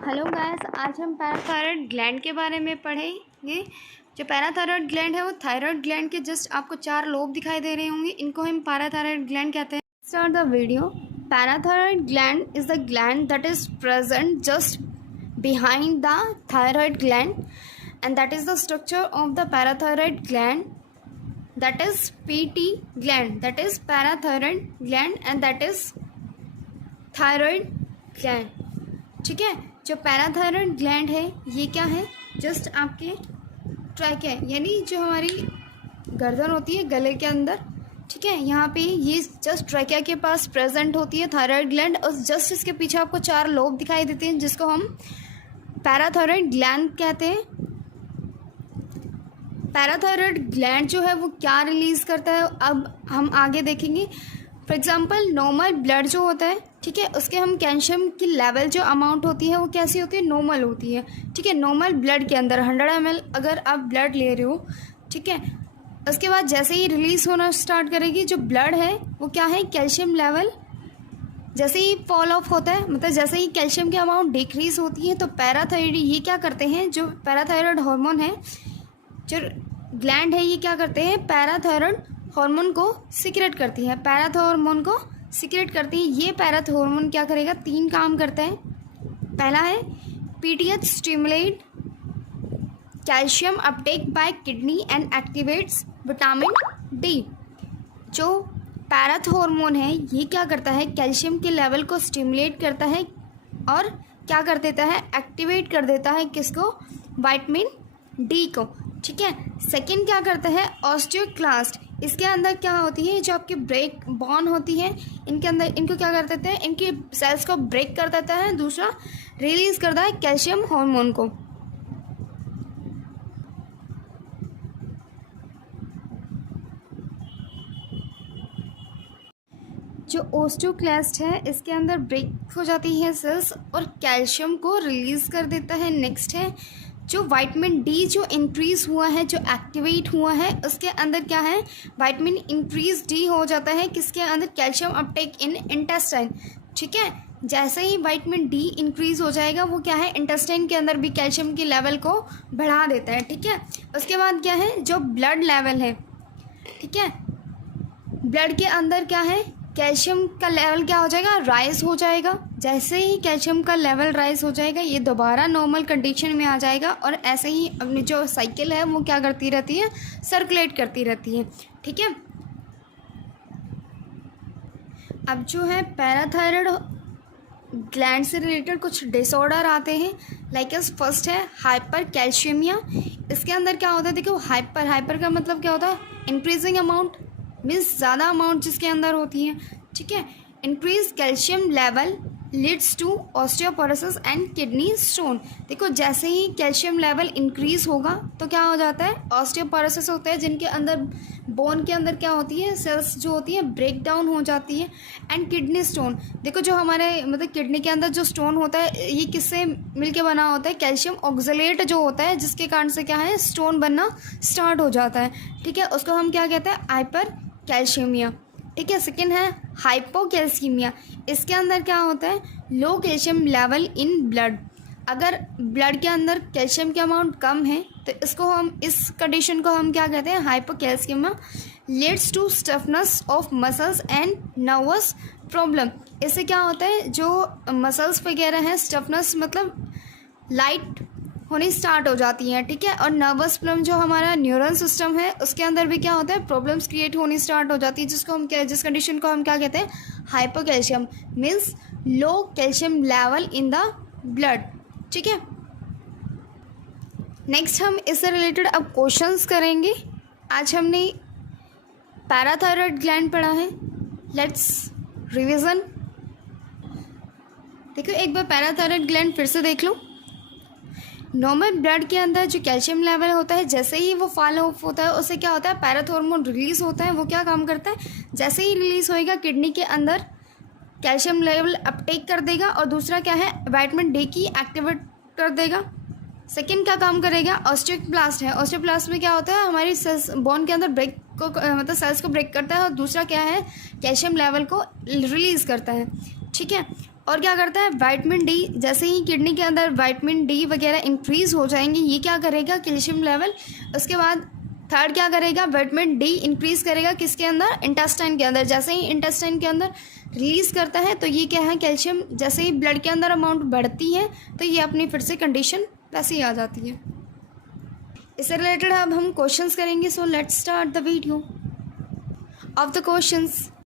Hello guys, आज हम parathyroid gland के बारे में पढ़ेंगे। जो पैराथायरॉयड ग्लैंड है वो थायराइड ग्लैंड के जस्ट आपको 4 लोब दिखाई दे रहे होंगे। इनको हम पैराथायरॉयड ग्लैंड कहते हैं। Start the video. Parathyroid gland is the gland that is present just behind the thyroid gland, and that is the structure of the parathyroid gland, that is PT gland, that is parathyroid gland, and that is thyroid gland। ठीक है, जो parathyroid gland है ये क्या है, just आपके trachea यानी जो हमारी गर्दन होती है गले के अंदर, ठीक है, यहाँ पे ये जस्ट ट्रैकिया के पास प्रेजेंट होती है थायराइड ग्लैंड, और जस्ट इसके पीछे आपको 4 लोब दिखाई देते हैं जिसको हम पैराथायरॉयड ग्लैंड कहते हैं। पैराथायरॉयड ग्लैंड जो है वो क्या रिलीज़ करता है अब हम आगे देखेंगे। फॉर एग्जांपल नॉर्मल ब्लड जो होता है, ठीक है, उसके हम कैल्शियम की लेवल जो अमाउंट होती है वो कैसी होती है, नॉर्मल होती है। ठीक है, नॉर्मल ब्लड के अंदर 100 ml अगर आप ब्लड ले रहे हो, ठीक है, उसके बाद जैसे ही रिलीज़ होना स्टार्ट करेगी जो ब्लड है वो क्या है, कैल्शियम लेवल जैसे ही फॉल ऑफ होता है, मतलब जैसे ही कैल्शियम की अमाउंट डिक्रीज होती है तो पैराथायरॉयड ये क्या करते हैं, जो पैराथायरॉयड हार्मोन है, जो ग्लैंड है, ये क्या करते हैं, पैराथायरॉयड हार्मोन को सीक्रेट करती है, पैराथायरॉयड हार्मोन को सीक्रेट करती है। ये पैराथायरॉयड हार्मोन क्या करेगा, 3 काम करता है। पहला है PTH stimulate calcium Uptake bye kidney and activates vitamin D. जो पैराथायरॉयड हार्मोन है ये क्या करता है, कैल्शियम के लेवल को स्टिमुलेट करता है और क्या कर देता है, एक्टिवेट कर देता है किसको, विटामिन डी को। ठीक है, सेकंड क्या करता है, ऑस्टियोक्लास्ट। इसके अंदर क्या होती है, जो आपकी ब्रेक बॉन होती है इनके अंदर, इनको क्या कर देते हैं, इनकी सेल्स को ब्रेक कर देता है। दूसरा रिलीज करता है कैल्शियम हार्मोन को। जो ओस्टियोक्लास्ट है इसके अंदर ब्रेक हो जाती है सेल्स और कैल्शियम को रिलीज कर देता है। नेक्स्ट है जो विटामिन डी जो इंक्रीज हुआ है, जो एक्टिवेट हुआ है, उसके अंदर क्या है, विटामिन इंक्रीज डी हो जाता है किसके अंदर, कैल्शियम अपटेक इन इंटेस्टाइन। ठीक है, जैसे ही विटामिन डी इंक्रीज हो जाएगा वो क्या है, इंटेस्टाइन के अंदर भी कैल्शियम की लेवल को बढ़ा देता है। ठीक है, उसके बाद क्या है, जो ब्लड लेवल है, ठीक है, ब्लड के अंदर क्या है, कैल्शियम का लेवल क्या हो जाएगा, राइज हो जाएगा। जैसे ही कैल्शियम का लेवल राइज हो जाएगा ये दोबारा नॉर्मल कंडीशन में आ जाएगा और ऐसे ही अपनी जो साइकिल है वो क्या करती रहती है, सर्कुलेट करती रहती है। ठीक है, अब जो है पैराथायरॉयड ग्लैंड से रिलेटेड कुछ डिसऑर्डर आते हैं, लाइक फर्स्ट है हाइपर कैल्शियमिया। इसके अंदर क्या होता है, देखो हाइपर का मतलब क्या होता है, इंक्रीजिंग अमाउंट मीन्स ज़्यादा अमाउंट जिसके अंदर होती है। ठीक है, increase calcium level leads to osteoporosis and kidney stone. देखो जैसे ही कैल्शियम लेवल इंक्रीज होगा तो क्या हो जाता है, ऑस्टियोपोरोसिस होता है, जिनके अंदर बोन के अंदर क्या होती है, सेल्स जो होती है ब्रेक डाउन हो जाती है। एंड किडनी स्टोन, देखो जो हमारे मतलब किडनी के अंदर जो स्टोन होता है ये किससे मिलके बना होता है, कैल्शियम ऑक्सलेट जो होता है, जिसके कारण से क्या है, स्टोन बनना स्टार्ट हो जाता है। ठीक है, उसको हम क्या कहते हैं, हाइपर कैल्शियमिया। ठीक है, सेकेंड है हाइपोकैल्सीमिया। इसके अंदर क्या होता है, लो कैल्शियम लेवल इन ब्लड। अगर ब्लड के अंदर कैल्शियम की अमाउंट कम है तो इसको हम, इस कंडीशन को हम क्या कहते हैं, hypocalcaemia. Leads to stiffness of muscles and nervous problem. इससे क्या होता है, जो मसल्स वगैरह हैं, स्टफनेस मतलब लाइट होनी स्टार्ट हो जाती हैं। ठीक है, और नर्वस प्रॉब्लम जो हमारा न्यूरल सिस्टम है उसके अंदर भी क्या होता है, प्रॉब्लम्स क्रिएट होनी स्टार्ट हो जाती है, जिसको हम क्या, जिस कंडीशन को हम क्या कहते हैं, hypocalcium means low calcium level in the blood. ठीक है, नेक्स्ट हम इससे रिलेटेड अब क्वेश्चंस करेंगे। आज हमने पैराथायरॉयड ग्लैंड पढ़ा है, लेट्स रिविजन। देखो एक बार पैराथायरॉयड ग्लैंड फिर से देख लो। नॉर्मल ब्लड के अंदर जो कैल्शियम लेवल होता है जैसे ही वो फॉल ऑफ होता है उससे क्या होता है, पैराथायरॉयड हार्मोन रिलीज होता है। वो क्या काम करता है, जैसे ही रिलीज होएगा किडनी के अंदर कैल्शियम लेवल अपटेक कर देगा और दूसरा क्या है, विटामिन डी की एक्टिवेट कर देगा। सेकंड क्या काम करेगा, ऑस्टियोब्लास्ट है। ऑस्टियोब्लास्ट में क्या होता है, हमारी सेल्स बोन के अंदर ब्रेक को मतलब सेल्स को ब्रेक करता है और दूसरा क्या है, कैल्शियम लेवल को रिलीज करता है। ठीक है, और क्या करता है, विटामिन डी, जैसे ही किडनी के अंदर विटामिन डी वगैरह इंक्रीज़ हो जाएंगे, ये क्या करेगा, कैल्शियम लेवल। उसके बाद थर्ड क्या करेगा, विटामिन डी इंक्रीज़ करेगा किसके अंदर, इंटेस्टाइन के अंदर। जैसे ही इंटेस्टाइन के अंदर रिलीज़ करता है तो ये क्या है, कैल्शियम, जैसे ही ब्लड के अंदर अमाउंट बढ़ती है तो ये अपनी फिर से कंडीशन वैसे ही आ जाती है। इससे रिलेटेड अब हम क्वेश्चंस करेंगे। So let's start the video of the questions.